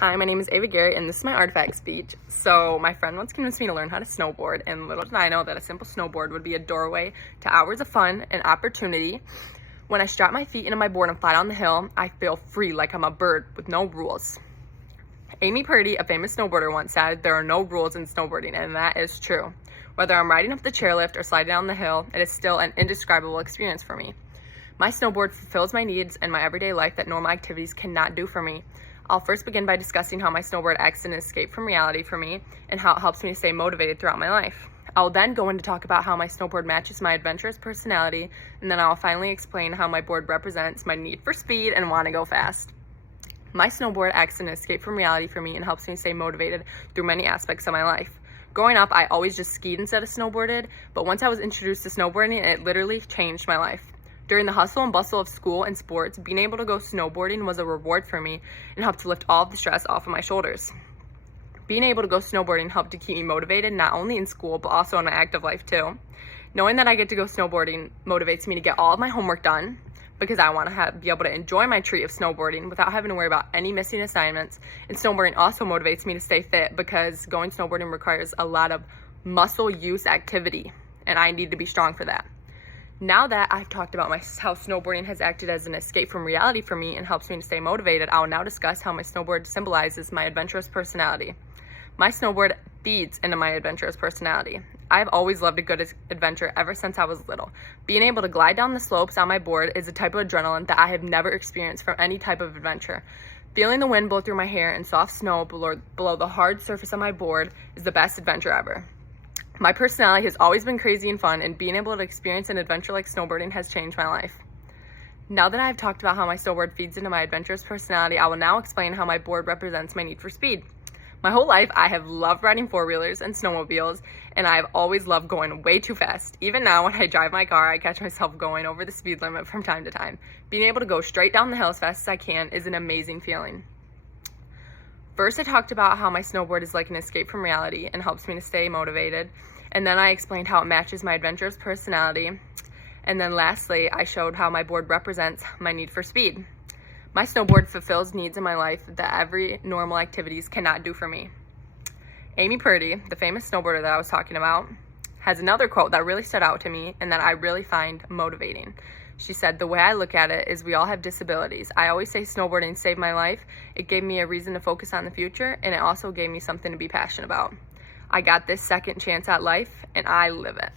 Hi, my name is Ava Gary, and this is my artifact speech. So, my friend once convinced me to learn how to snowboard, and little did I know that a simple snowboard would be a doorway to hours of fun and opportunity. When I strap my feet into my board and fly down the hill, I feel free like I'm a bird with no rules. Amy Purdy, a famous snowboarder, once said, "There are no rules in snowboarding," and that is true. Whether I'm riding up the chairlift or sliding down the hill, it is still an indescribable experience for me. My snowboard fulfills my needs in my everyday life that normal activities cannot do for me. I'll first begin by discussing how my snowboard acts as an escape from reality for me and how it helps me to stay motivated throughout my life. I'll then go in to talk about how my snowboard matches my adventurous personality, and then I'll finally explain how my board represents my need for speed and want to go fast. My snowboard acts as an escape from reality for me and helps me stay motivated through many aspects of my life. Growing up, I always just skied instead of snowboarded, but once I was introduced to snowboarding, it literally changed my life. During the hustle and bustle of school and sports, being able to go snowboarding was a reward for me and helped to lift all of the stress off of my shoulders. Being able to go snowboarding helped to keep me motivated, not only in school, but also in my active life too. Knowing that I get to go snowboarding motivates me to get all of my homework done because I want to be able to enjoy my treat of snowboarding without having to worry about any missing assignments. And snowboarding also motivates me to stay fit because going snowboarding requires a lot of muscle use activity, and I need to be strong for that. Now that I've talked about how snowboarding has acted as an escape from reality for me and helps me to stay motivated, I will now discuss how my snowboard symbolizes my adventurous personality. My snowboard feeds into my adventurous personality. I've always loved a good adventure ever since I was little. Being able to glide down the slopes on my board is a type of adrenaline that I have never experienced from any type of adventure. Feeling the wind blow through my hair and soft snow below the hard surface of my board is the best adventure ever. My personality has always been crazy and fun, and being able to experience an adventure like snowboarding has changed my life. Now that I've talked about how my snowboard feeds into my adventurous personality, I will now explain how my board represents my need for speed. My whole life, I have loved riding four-wheelers and snowmobiles, and I have always loved going way too fast. Even now, when I drive my car, I catch myself going over the speed limit from time to time. Being able to go straight down the hill as fast as I can is an amazing feeling. First, I talked about how my snowboard is like an escape from reality and helps me to stay motivated. And then I explained how it matches my adventurous personality. And then lastly, I showed how my board represents my need for speed. My snowboard fulfills needs in my life that every normal activities cannot do for me. Amy Purdy, the famous snowboarder that I was talking about, has another quote that really stood out to me and that I really find motivating. She said, "The way I look at it is we all have disabilities. I always say snowboarding saved my life. It gave me a reason to focus on the future, and it also gave me something to be passionate about. I got this second chance at life, and I live it."